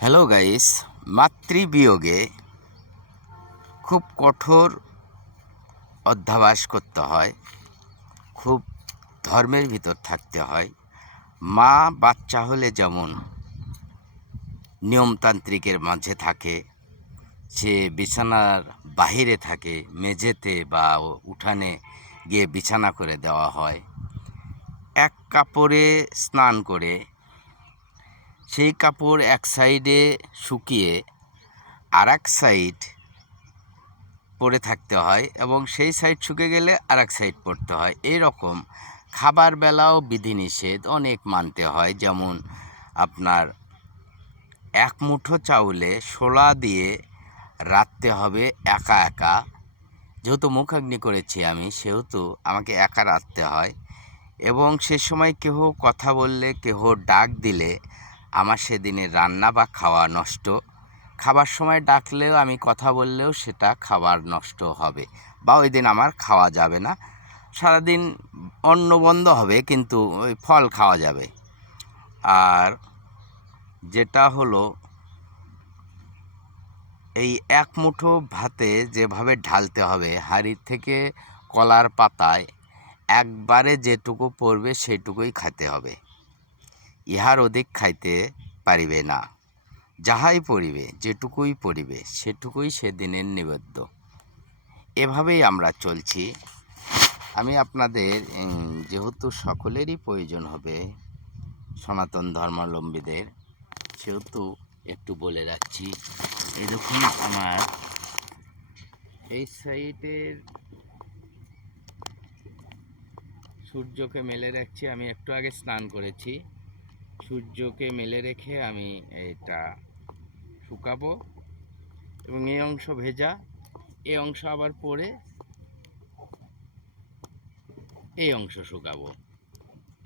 Hello guys, মাতৃবিয়োগে খুব কঠোর অধ্যাবাস করতে হয়, খুব ধর্মের ভিতর থাকতে হয়। মা বাচ্চা হলে যেমন নিয়মতান্ত্রিকের মাঝে থাকে, সে বিছানার বাহিরে থাকে, মেঝেতে বা উঠানে গিয়ে বিছানা করে দেওয়া হয়। এক কাপড়ে স্নান করে সেই কাপড় এক সাইডে শুকিয়ে আর এক সাইড পরে থাকতে হয় এবং সেই সাইড শুকিয়ে গেলে আর এক সাইড পরতে হয়। এই রকম খাবার বেলাও বিধিনিষেধ অনেক মানতে হয়। যেমন আপনার এক মুঠো চাউলে শোলা দিয়ে রাঁধতে হবে একা একা। যেহেতু মুখাগ্নি করেছি আমি, সেহেতু আমাকে একা রাঁধতে হয় এবং সে সময় কেহ কথা বললে, কেহ ডাক দিলে আমার সেদিনের রান্না বা খাওয়া নষ্ট। খাবার সময় ডাকলেও, আমি কথা বললেও সেটা খাবার নষ্ট হবে বা ওই দিন আমার খাওয়া যাবে না। সারাদিন অন্ন বন্ধ হবে, কিন্তু ওই ফল খাওয়া যাবে। আর যেটা হলো, এই এক মুঠো ভাতে যেভাবে ঢালতে হবে হাঁড়ির থেকে কলার পাতায়, একবারে যেটুকু পড়বে সেটুকুই খাইতে হবে, ইহার অধিক খাইতে পারিবে না। যাহাই পড়িবে, যেটুকুই পড়িবে সেটুকুই সেদিনের নিবেদ্য। এভাবেই আমরা চলছি। আমি আপনাদের যেহেতু সকলেরই প্রয়োজন হবে, সনাতন ধর্মাবলম্বীদের, সেহেতু একটু বলে রাখছি। এই দেখুন, আমার এই সাইডের সূর্যকে মেলে রাখছি। আমি একটু আগে স্নান করেছি, সূর্যকে মেলে রেখে আমি এটা শুকাবো এবং এই অংশ ভেজা, এই অংশ আবার পরে এই অংশ শুকাবো।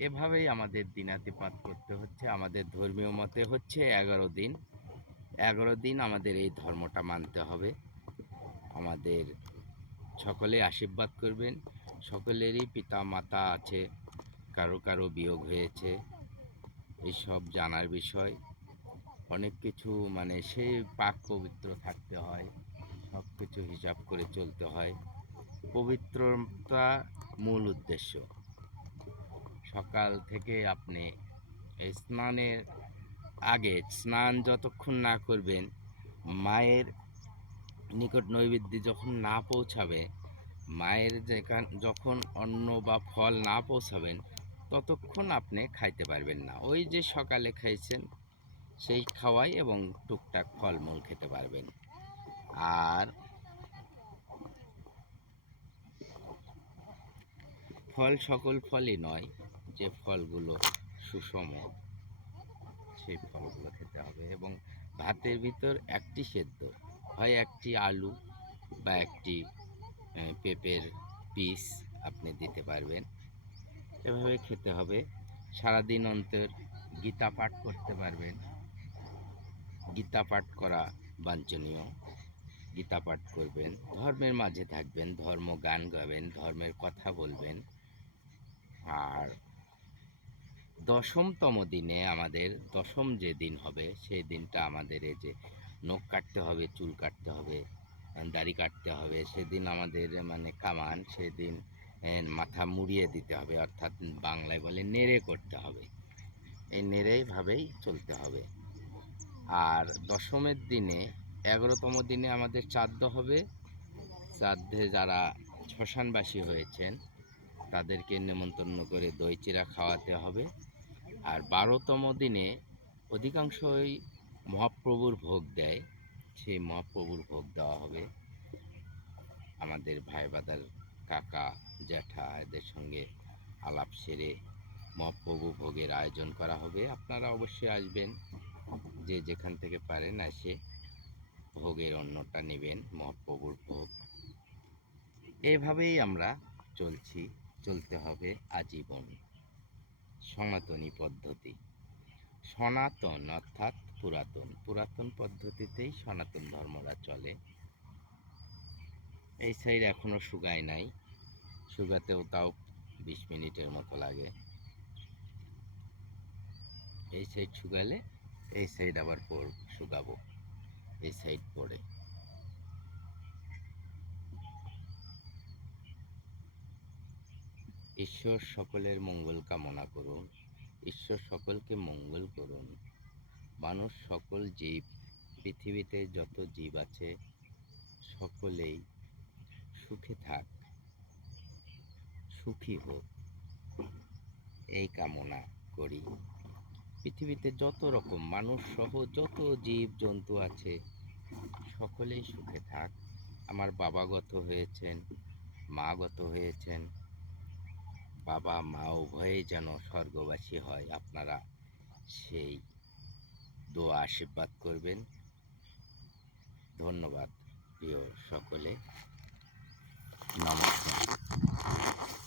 এভাবেই আমাদের দিনাতিপাত করতে হচ্ছে। আমাদের ধর্মীয় মতে হচ্ছে 11 দিন। 11 দিন আমাদের এই ধর্মটা মানতে হবে। আমাদের সকলে আশীর্বাদ করবেন। সকলেরই পিতা মাতা আছে, কারো কারো বিয়োগ হয়েছে, এইসব জানার বিষয়। অনেক কিছু সেই পাক পবিত্র থাকতে হয়, সব কিছু হিসাব করে চলতে হয়। পবিত্রতা মূল উদ্দেশ্য। সকাল থেকে আপনি এই স্নানের আগে, স্নান যতক্ষণ না করবেন, মায়ের নিকট নৈবেদ্য যখন না পৌঁছাবে, মায়ের যখন অন্ন বা ফল না পৌঁছাবেন, ততক্ষণ আপনি খাইতে পারবেন না। ওই যে সকালে খাইছেন সেই খাওয়াই এবং টুকটাক ফলমূল খেতে পারবেন। আর ফল সকল ফলই নয়, যে ফলগুলো সুষম সেই ফলগুলো খেতে হবে। এবং ভাতের ভিতর একটি সেদ্ধ, হয় একটি আলু বা একটি পেঁপের পিস আপনি দিতে পারবেন। এভাবে খেতে হবে। সারাদিন অন্তর গীতা পাঠ করতে পারবেন। গীতা পাঠ করা বাঞ্ছনীয়। গীতা পাঠ করবেন, ধর্মের মাঝে থাকবেন, ধর্ম গান গাবেন, ধর্মের কথা বলবেন। আর দশমতম দিনে, আমাদের দশম যে দিন হবে, সেই দিনটা আমাদের এই যে নখ কাটতে হবে, চুল কাটতে হবে, দাড়ি কাটতে হবে। সেদিন আমাদের কামান, সেদিন মাথা মুড়িয়ে দিতে হবে, অর্থাৎ বাংলায় বলে নেড়ে করতে হবে। এই নেড়েভাবেই চলতে হবে। আর দশমের দিনে, 11তম দিনে আমাদের শ্রাদ্ধ হবে। শ্রাদ্ধে যারা শ্মশানবাসী হয়েছেন তাদেরকে নেমন্তন্ন করে দই চিড়া খাওয়াতে হবে। আর 12তম দিনে অধিকাংশই মহাপ্রভুর ভোগ দেয়, সেই মহাপ্রভুর ভোগ দেওয়া হবে। আমাদের ভাই বাদার, কাকা জ্যাঠা এদের সঙ্গে আলাপ সেরে মহাপ্রভু ভোগের আয়োজন করা হবে। আপনারা অবশ্যই আসবেন, যে যেখান থেকে পারেন এসে ভোগের অন্নটা নেবেন, মহাপ্রভুর ভোগ। এভাবেই আমরা চলছি, চলতে হবে আজীবন। সনাতনী পদ্ধতি, সনাতন অর্থাৎ পুরাতন, পুরাতন পদ্ধতিতেই সনাতন ধর্মরা চলে। এই সাইড এখনো শুকায় নাই, শুকাতেও তাও 20 মিনিটের মতো লাগে। এই সাইড শুকালে এই সাইড আবার শুকাবো, এই সাইড পড়ে। ঈশ্বর সকলের মঙ্গল কামনা করুন, ঈশ্বর সকলকে মঙ্গল করুন। মানুষ সকল জীব, পৃথিবীতে যত জীব আছে সকলেই সুখে থাক, সুখী হোক, এই কামনা করি। পৃথিবীতে যত রকম মানুষ সহ যত জীব জন্তু আছে সকলেই সুখে থাক। আমার বাবা গত হয়েছেন, মা গত হয়েছেন, বাবা মা উভয়েই যেন স্বর্গবাসী হয়, আপনারা সেই দোয়া আশীর্বাদ করবেন। ধন্যবাদ প্রিয় সকলে, নমস্কার।